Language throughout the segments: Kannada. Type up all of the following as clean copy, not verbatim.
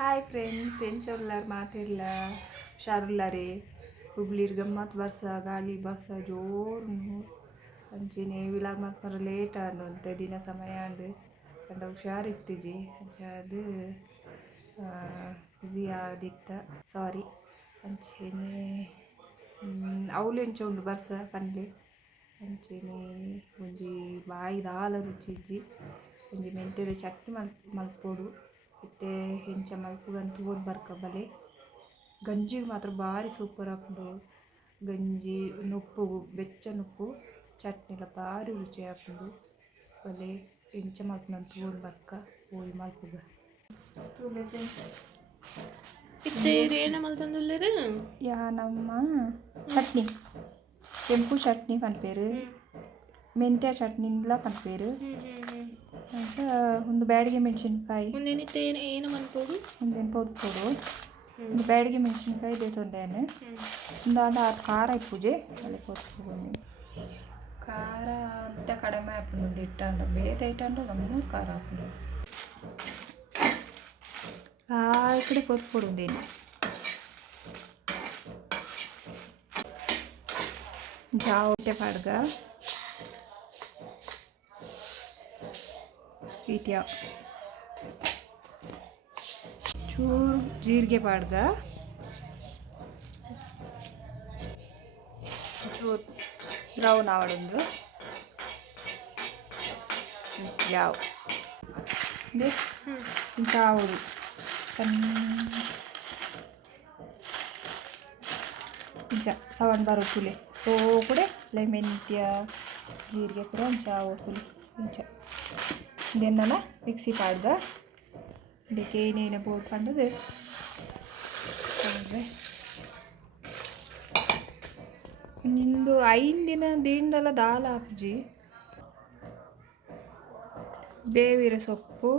ಹಾಯ್ ಫ್ರೆಂಡ್ಸ್, ಎಂಚೊಲ್ಲಾರ್ ಮಾತಿಲ್ಲ ಹುಷಾರುಲ್ಲಾರೆ. ಹುಬ್ಳಿರ್ ಗಮ್ಮತ್ ಬರ್ಸ ಗಾಳಿ ಬರ್ಸ ಜೋರು ಅಂಚಿನಿ ವಿಲಾಗ್ ಮಾತ್ ಮರ ಲೇಟ್ ಅನ್ನುವಂತೆ ದಿನ ಸಮಯ ಅಂಡು ಕಂಡ ಹುಷಾರಿತ್ತಿಜಿ ಅದು ಜಿಯಾದಿತ್ತ ಸಾರಿ ಅಂಚಿನಿ ಅವಳು ಎಂಚ ಉಂಡು ಬರ್ಸ ಪನ್ಲೆ ಅಂಚಿನಿ ಒಂಜಿ ಬಾಯಿ ದಾಲ ರುಚಿಜ್ಜಿ ಒಂಜಿ ಮೆಂತೆದ ಚಟ್ನಿ ಮಲ್ಪೊಡು ಇತ್ತೆ ಹೆಂಚ ಮಲ್ಪುಗಂತೂ ಓದ್ ಬರ್ಕ ಬಲೆ ಗಂಜಿಗೆ ಮಾತ್ರ ಭಾರಿ ಸೂಪರ್ ಹಾಕೊಂಡು ಗಂಜಿ ನುಪ್ಪು ಬೆಚ್ಚ ನುಪ್ಪು ಚಟ್ನಿಲ ಭಾರಿ ರುಚಿ ಹಾಕೊಂಡು ಬಲೆ ಹೆಂಚ ಮಲ್ಪುನಂತೂ ಓದ್ ಬರ್ಕ ಹೋಯ್ ಮಲ್ಪುಗ ಯಾ ನಮ್ಮ ಚಟ್ನಿ ಕೆಂಪು ಚಟ್ನಿ ಪನ್ಪೇರು ಮೆಂತ್ಯ ಚಟ್ನಿಲ ಪನ್ಪೇರು ಅಂತ ಒಂದು ಬ್ಯಾಡಿಗೆ ಮೆಣಸಿನ್ಕಾಯಿ ಒಂದೇನು ಪೌಡ್ಪೊಡು ಒಂದು ಬ್ಯಾಡಿಗೆ ಮೆಣಸಿನ್ಕಾಯಿ ದೇತೊಂದೇನು ಒಂದು ಖಾರ ಇಪ್ಪುಜೆ ಅಲ್ಲಿ ಪೌಡ್ಪೊಡು ಖಾರ ಅಂತ ಕಡಿಮೆ ಹಾಕೊಂಡು ಒಂದು ಇಟ್ಟಂಡು ಬೇತೆ ಇಟ್ಟಂಡು ಗಮ್ಮತ್ ಖಾರ ಹಾಕೊಂಡು ಈ ಕಡೆ ಪೌಡ್ಪೊಡು ಒಂದೇನು ಜಾವಟೆ ಪಾಡ್ಗ ರೀತಿಯ ಚೂರು ಜೀರಿಗೆ ಪಾಡ್ಗ ಚೂರು ಬ್ರೌನ್ ಆವಡೊಂದು ಯಾವ ಇಂಚಾವಡು ಇಂಚ ಸವನ್ ಬರೋ ತುಲೆ ಸೋ ಕೂಡ ಮೆಂತ್ಯ ಜೀರಿಗೆ ಕೂಡ ಇಂಚ ಓಡಿಸಲಿ ಇಂಚ ಇದನ್ನೆಲ್ಲ ಮಿಕ್ಸಿ ಪಾಡ್ಗ ಇದಕ್ಕೆ ಏನೇನು ಬೋಡ್ಕೊಂಡದು ಒಂದು 5 ದಿನ ದಿಂಡಲ ದಾಲ್ ಹಾಕ್ಜಿ ಬೇವಿನ ಸೊಪ್ಪು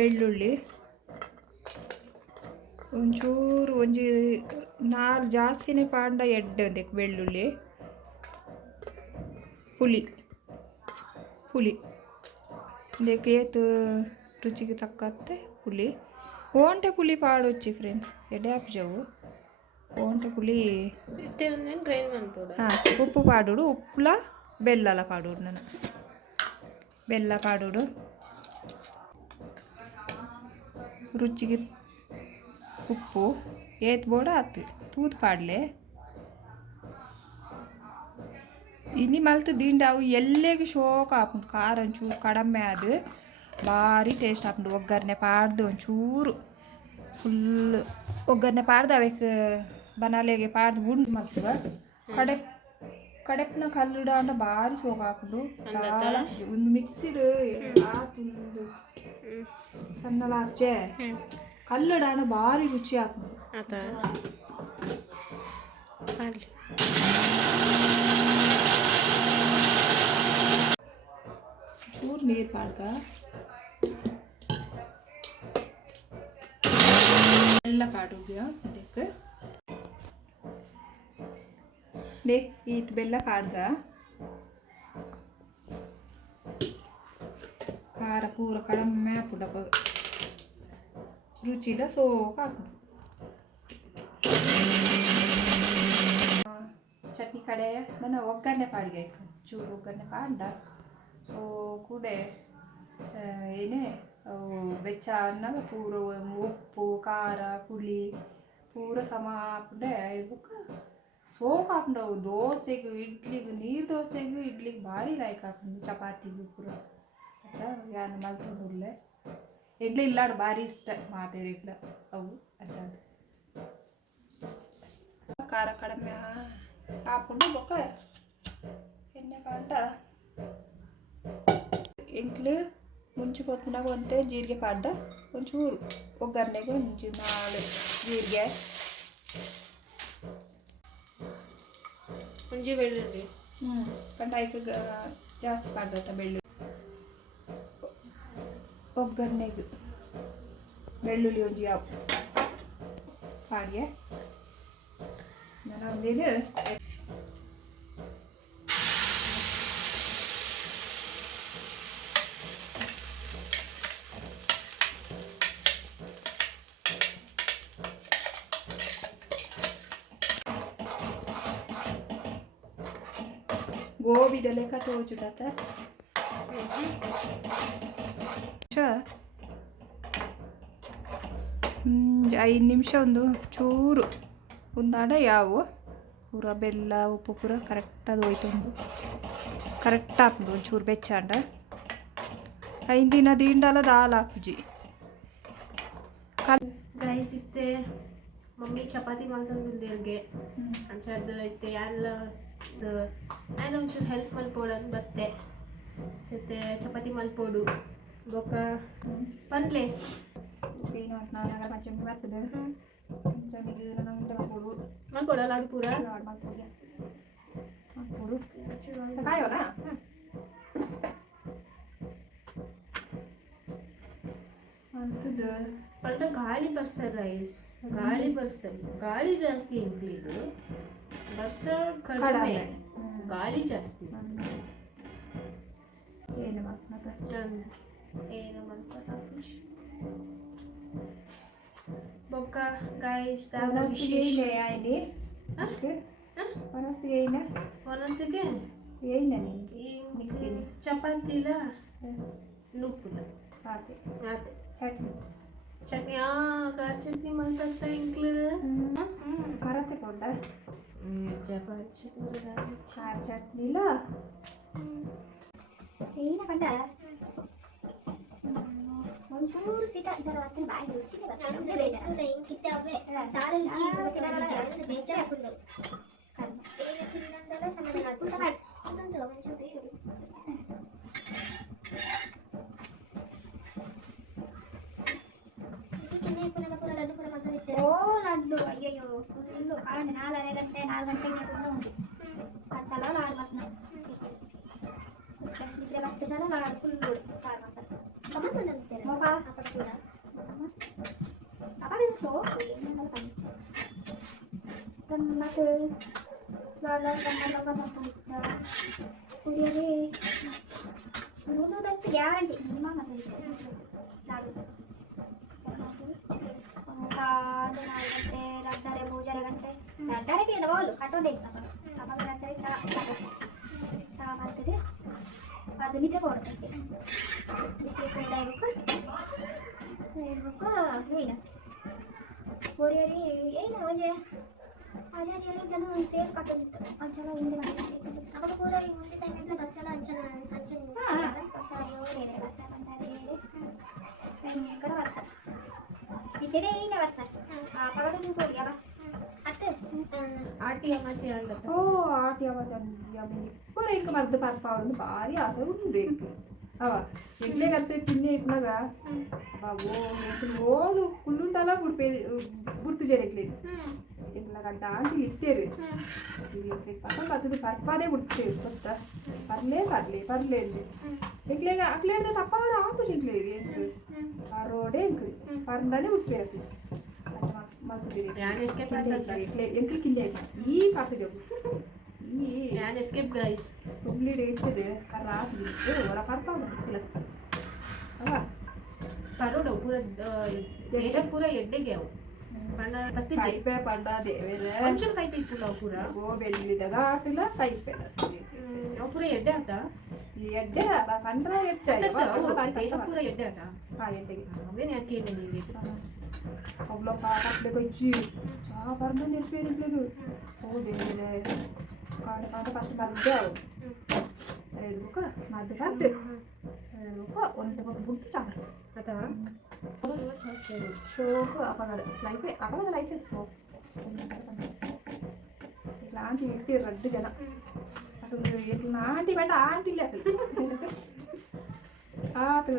ಬೆಳ್ಳುಳ್ಳಿ ಒಂಚೂರು ಒಂಜಿ 4 ಜಾಸ್ತಿನೇ ಪಾಂಡ ಎಡ್ಡೆ ಒಂದಕ್ಕೆ ಬೆಳ್ಳುಳ್ಳಿ ಪುಳಿ ಇದಕ್ಕೆ ಏತು ರುಚಿಗೆ ತಕ್ಕಂತೆ ಪುಳಿ ಓಂಟೆ ಪುಳಿ ಪಾಡೊಚ್ಚಿ ಫ್ರೆಂಡ್ಸ್ ಎಡೆ ಹಾಪ್ಜವು ಓಂಟೆ ಪುಳಿ ಹಾಂ ಉಪ್ಪು ಪಾಡೋಡು ಉಪ್ಪುಲ ಬೆಲ್ಲಲ ಪಾಡೋಡು ನಾನು ಬೆಲ್ಲ ಪಾಡೋಡು ರುಚಿಗೆ ಉಪ್ಪು ಏತ್ ಬೋಡ ಆತು ತೂತ್ ಪಾಡ್ಲೆ ಇನಿ ಮಲ್ತು ದಿಂಡ ಅವು ಎಲ್ಲೆಗೆ ಶೋಕ ಹಾಕೊಂಡು ಖಾರ ಒಂಚೂರು ಕಡಿಮೆ ಅದು ಭಾರಿ ಟೇಸ್ಟ್ ಹಾಕೊಂಡು ಒಗ್ಗರಣೆ ಪಾಡ್ದು ಒಂಚೂರು ಫುಲ್ ಒಗ್ಗರಣೆ ಪಾಡ್ದು ಅವಕ್ಕೆ ಬನಾಲೆಗೆ ಪಾಡ್ದು ಗುಂಡು ಮಲ್ತುವ ಕಡೆಪ್ನ ಕಲ್ಲುಡ ಅಂಡ ಭಾರಿ ಸೋಕ ಹಾಕೊಂಡು ಒಂದು ಮಿಕ್ಸಿಡ್ ಆತು ಒಂದು ಸಣ್ಣಲ ಹಚ್ಚೆ ಕಲ್ಲುಡ ಅಂಡ ಭಾರಿ ರುಚಿ ಹಾಕೊಂಡು ಚೂರು ನೀರು ಪಾಡ್ಕ ಎಲ್ಲ ಪಾಡೋಗ್ಯ ಅದಕ್ಕೆ ಈತ್ ಬೆಲ್ಲ ಪಾಡ್ಗ ಖಾರ ಪೂರ ಕಡಿಮೆ ಹಾಕ್ಬಿಡಪ್ಪ ರುಚಿಲ ಸೋಕ ಹಾಕ್ಬಿಡು ಚಟ್ನಿ ಕಡೆ ನನ್ನ ಒಗ್ಗರಣೆ ಪಾಡಿಗೆ ಚೂರು ಒಗ್ಗರಣೆ ಪಾಡ್ಡ ಸೊ ಕೂಡೆ ಏನೇ ಬೆಚ್ಚ ಅನ್ನಗ ಪೂರ ಉಪ್ಪು ಖಾರ ಪುಳಿ ಪೂರ ಸಮ ಹಾಕ್ಬಿಟ್ಟೆ ಇಡ್ಬೇಕು ಸೋಪ್ ಹಾಕೊಂಡವು ದೋಸೆಗೂ ಇಡ್ಲಿಗೂ ನೀರು ದೋಸೆಗೂ ಇಡ್ಲಿಗೆ ಭಾರಿ ಲೈಕ್ ಹಾಕೊಂಡು ಚಪಾತಿಗೂ ಪೂರ ಯಾನು ಮಲ್ತೊಂದುಲ್ಲೆ ಎಗ್ಲಿ ಇಲ್ಲಾಡು ಭಾರಿ ಇಷ್ಟ ಮಾತೇರಿ ಇಡ್ಲ ಅವು ಅಚ್ಚಾದು ಖಾರ ಕಡಿಮೆ ಹಾಕೊಂಡು ಬೊಕ್ಕ ಎಣ್ಣೆ ಕಾಂಟ ಎಂಕ್ಲು ಮುಂಚೆ ಕೊತ್ಮನಾಗ ಒಂತೆ ಜೀರಿಗೆ ಪಾಡ್ದ ಒಂಚೂರು ಒಗ್ಗರಣೆಗೆ ಒಂಚೂರು 4 ಜೀರಿಗೆ ಒಂಜಿ ಬೆಳ್ಳುಳ್ಳಿ ಕಂಡಾಯ್ಕೆ ಜಾಸ್ತಿ ಪಾಡ್ದತ್ತ ಬೆಳ್ಳುಳ್ಳಿ ಒಗ್ಗರಣೆಗೆ ಬೆಳ್ಳುಳ್ಳಿ ಒಂಜಿ ಯಾವ ಪಾಡ್ಗೆ ನಾನು ಒಂದೇನು ಇದು ಲೆಕ್ಕ ತೋಚುಡತ್ತ 5 ನಿಮಿಷ ಒಂದು ಚೂರು ಒಂದಾಡ ಯಾವು ಪೂರ ಬೆಲ್ಲ ಉಪ್ಪು ಪೂರ ಕರೆಕ್ಟ್ ಅದು ಹೋಯ್ತುಂಡು ಕರೆಕ್ಟ್ ಹಾಕ್ದು ಒಂಚೂರು ಬೆಚ್ಚಾಂಡ 5 ದಿನ ದಿಂಡಲ ದಾಲ್ ಹಾಪುಜಿ ಗೈಸ್ ಇತ್ತೆ ಮಮ್ಮಿ ಚಪಾತಿ ಮಾಡ್ಕೊಂಡಿದ್ದೆ ಅಂಚದ್ದು ಇತ್ತೆ ಎಲ್ಲ ಒಂಚೂರು ಹೆಲ್ಪ್ ಮಲ್ಪೋಡನ್ ಬತ್ತೆ ಸತ್ತೆ ಚಪಾತಿ ಮಲ್ಪೋಡು ಬೊಕ್ಕ ಪನ್ಲೆ ಮಲ್ಪೋಡ ಲಾಡು ಪೂರ ಪಂಡ ಗಾಳಿ ಬರ್ಸ ಗೈಸ್ ಗಾಳಿ ಜಾಸ್ತಿ ಇಂಗ್ಲಿದು ಬರ್ಸ ಕಡಿಮೆ ಗಾಳಿ ಜಾಸ್ತಿ ಏನು ಬೊಕ್ಕ ಗೈಸ್ ಒನಸಿಗೆ ಚಪಾತಿಲ ನುಪ್ಪುಲ ಚಟ್ನಿ ಖಾರ ಚಟ್ನಿ ಮಾಡ್ತಾ ಇಂಕ್ಲು ಕರತೆ ಕೊಂಡ ಚಪಾತಿ ಖಾರ ಚಟ್ನಿಲ ಏನ ಪಂಡ ಒಂಚೂರು ಸಿಟ ಜರ ಅತ್ತನ ಬಾಯಿ ರುಚಿಗೆ ಬರ್ತದೆ ಬೇಜಾರ ಇಂಕಿತ್ತೆ ಅವೇ ದಾಲ್ ರುಚಿ ಬರ್ತದೆ ಬೇಜಾರ ಹಾಕೊಂಡು ಏನ ತಿನ್ನಂದಲ್ಲ ಸಮಾಧಾನ ಆಗ್ತದೆ ಅದೊಂದು ಒಂಚೂರು ಬೇರೆ ಓ ಲಡ್ಡು ಅಯ್ಯಯ್ಯೋ ಫುಲ್ಲು 4 ಗಂಟೆಗೆ ಉಂಟು ಚಲೋ ಲಾಡು ಮತ್ತೆ ಇದ್ರೆ ಮತ್ತೆ ಚಲೋ ಲಾಡು ಫುಲ್ ಸಾರು ಮಾಡ್ತಾರೆ ಮೊಗ ಅಪ್ಪ ಕೂಡ ಅಪ್ಪ ಸೋಪು ಮತ್ತೆ ಕುಡಿಯೋದೇ ಉಳಿದೋದಂತೂ ಗ್ಯಾರಂಟಿ ಮಿನಿಮಮ್ ಅದು ಲಾಡು ಕಾಡು 4 ಗಂಟೆ ರಡ್ಡರೆ 3 ಗಂಟೆ ರಡ್ಡರೆಗೆ ಇದಾವಲ್ಲ ಕಟ್ಟೋದೇ ಇಲ್ಲ ಅವಾಗ ರಡ್ಡರೆ ಚಹಾ ಮಾಡ್ತಿದ್ದೆ ಅದು ನಿದ್ದೆ ಕೊಡ್ತೈತೆ ನಿದ್ದೆ ಕೂಡ ಹೇಳ್ಬೇಕು ಏನು ಕೊರಿಯರಿ ಏನು ಒಂದೇ ಅದೇ ಜನ ಸೇರ್ ಕಟ್ಟೋದಿತ್ತು ಅದು ಚಲೋ ಹಿಂದೆ ಮಾಡಿತ್ತು ಅವಾಗ ಪೂರ ಈ ಮುಂದೆ ಟೈಮಿಂದ ಬಸ್ ಎಲ್ಲ ಅಂಚನ ಬಸ್ ಭಯಂಕರ ವರ್ಷ ಇದ್ದೇ ಈಗ ವರ್ಷ ಪಗಡ ಹೋಗಿ ಅವ ಅತ್ತೆ ಆಟಿ ಅಮಾಸೆ ಓ ಆಟಿ ಅಮಾಸೆ ಪೂರ ಇಂಕ ಮರ್ದು ಪಾರ್ಪಾವಳು ಭಾರಿ ಆಸೆ ಉಂಟು ಅವ ಎಗ್ಲೆ ಕತ್ತೆ ಪಿನ್ನೆ ಇಪ್ಪನಾಗ ಬಾಬೋ ಓಲು ಕುಲ್ಲುಂಟಲ್ಲ ಗುರ್ತು ಜರೆಗ್ಲಿ ಇಪ್ಪನ ಗಂಟ ಆಂಟಿ ಇಷ್ಟೇರು ಪಕ್ಕ ಕತ್ತದು ಪರ್ಪಾದೇ ಬಿಡ್ತೇವೆ ಗೊತ್ತ ಬರ್ಲೇ ಬರ್ಲೇ ಅಂದೆ ಎಗ್ಲೆಗ ಅಕ್ಲೇದ ತಪ್ಪಾದ ಆಪುಜಿ ಇಗ್ಲೇರಿ ಎಂಕು ಆ ರೋಡೇ ಎಂಕು ಪರ್ಂದಾನೆ ಬಿಡ್ತೇವೆ ಎಂಕ್ಲಿ ಕಿಲ್ಲೆ ಆಯ್ತು ಈ ಪಾತ್ರ ಜಗು ಎಸ್ಕೇಪ್ ಗೈಸ್ ಹುಬ್ಳಿ ಇರ್ತದೆ ರಾತ್ರಿ ಹೊರ ಪರ್ಪಾವ ಅವ ಪರೋಡ ಪೂರ ದೇಹ ಪೂರ ಎಡ್ಡೆಗೆ ಅವು ಕೈಪೆ ಪಂಡ ದೇವೇದ ಒಂಚೂರು ಕೈಪೆ ಇತ್ತು ಪೂರ ಓ ಬೆಳ್ಳಿದಾಗ ಆಟಿಲ್ಲ ಕೈಪೆ ಅವು ಪೂರ ಎಡ್ಡೆ ಆತ ಎಡ್ಡೆ ಕಂಡ್ರ ಎಡ್ಡೆ ದೇಹ ಪೂರ ಎಡ್ಡೆ ಆತ ಎಡ್ಡೆಗೆ ಅವೇನು ಯಾಕೆ ಎಡ್ಡೆ ನಿಮಗೆ ಅವ್ಳ ಪಾಟಕ್ಕೆ ಕೊಚ್ಚಿ ಚಾ ಬರ್ದು ನೆನಪೇರಿಗ್ಲದು ಓ ದೇವೇದ ಕಾಡು ಫಸ್ಟ್ ಮದ್ದೆ ಅವು ಹೇಳ್ಬೇಕು ಮದ್ದು ಕರ್ದು ಹೇಳ್ಬೇಕು ಒಂದು ಬಿಡ್ತು ಚಾ ಅಥವಾ ಶೋಕು ಅಪಘಾತ ಲೈಫ್ ಇತ್ತು ಇಟ್ಲಾಂಟಿ ಇರ್ತೀರಿ 2 ಜನ ಅದು ಇಟ್ಲಾಂಟಿ ಬೇಡ ಆಂಟಿ ಇಲ್ಲ ಆತು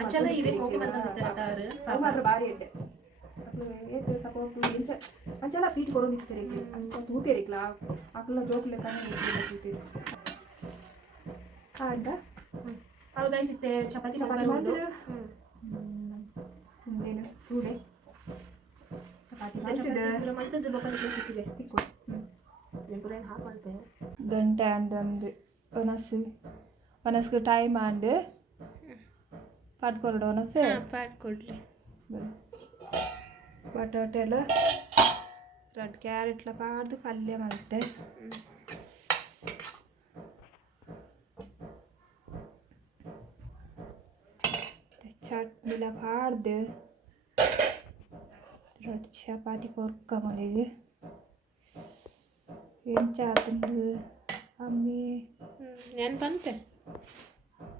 ಅಂಚಲ ಇದೆ ಹೋಗಿ ಬಂದಿರ್ತಾರೆ ಮಾತ್ರ ಭಾರಿ ಎಡ್ಡೆ ಏತು ಸಪೋರ್ಟ್ ಎಂಚ ಅಂಚಲ ಪ್ರೀತಿ ಕೊಡೋದಿರ್ತಾರೆ ತೂತೇರಿಕ್ಲ ಅಕ್ಕಲ ಜೋಕ್ಲೆ ಕಣ್ಣು ತೂತೇರಿ ಆಯ್ತಾ ಹೌದು ಗೈಸ್ ಇತ್ತೆ ಚಪಾತಿ ಮಾಡಿದ್ರು ಹಿಂದೇನು ರೂಢೆ ಚಪಾತಿ ಮಲ್ತದ್ದು ಬೊಕ್ಕಲಿಗೆ ಸಿಕ್ಕಿದೆ ತಿಕ್ಕು ಪುರೇನು ಹಾಕೊಳ್ತೆ ಗಂಟೆ ಅಂದು ಒನಸ್ಗೆ ಟೈಮ್ ಅಂದು ಪಾಡ್ಕೊಡು ಒನಸೆ ಪಾಡ್ಕೊಡ್ಲಿ ಬಟಾಟೆಲ್ಲ 2 ಕ್ಯಾರೆಟ್ಲ ಪಾಡ್ದು ಪಲ್ಯ ಮಾಡುತ್ತೆ चटणीला फाडते चपाती ಕೊರ್ಕ ಮನೆಗೆ ಎಂಚಾತಂದು ಅಮ್ಮಿ ನಾನು ಬಂತೆ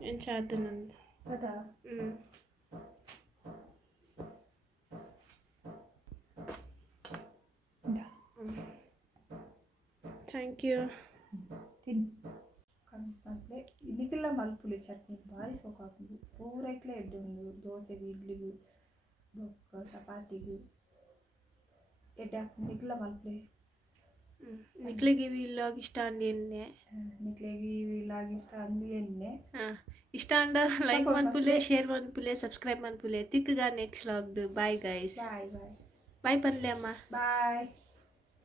ಎಂಚಾತ ನಂದು ಅದಾ ಥ್ಯಾಂಕ್ ಯು ತಿನ್ ಕನ್ಫರ್ಮ್ಲೆ ಇದಕ್ಕೆಲ್ಲ ಮಲ್ಪುಲಿ ಚಟ್ನಿ ಭಾರಿ ಸೊಕಾಪುಂಡು ಪೂರ ಇಟ್ಲೆ ಎಡ್ಡೆ ಉಂಡು ದೋಸೆಗೂ ಇಡ್ಲಿಗೂ ಬೊಕ್ಕ ಚಪಾತಿಗೂ ಎಡ್ಡೆ ಹಾಕೊಂಡು ಇದೆಲ್ಲ ಮಲ್ಪುಲಿ ನಿಕ್ಲಿಗೆ ವಿಲಾಗ್ ಇಷ್ಟ ಅಂಡಿ ಎಣ್ಣೆ ನಿಕ್ಲೆಗೆ ಇಲಾಗಿ ಇಷ್ಟ ಅಂದು ಎಣ್ಣೆ ಇಷ್ಟ ಅಂಡ ಲೈಕ್ ಮನ್ಪುಲೆ ಶೇರ್ ಮನ್ಪುಲೆ ಸಬ್ಸ್ಕ್ರೈಬ್ ಮನ್ಪುಲೆ ತಿಕ್ಕಗ next vlog bye guys bye bye bye ಪನ್ಲೆ ಅಮ್ಮ ಬಾಯ್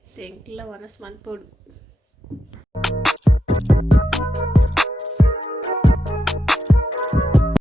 ಥ್ಯಾಂಕ್ ಇಲ್ಲ ವನಸ್ ಮನ್ಪೋಡು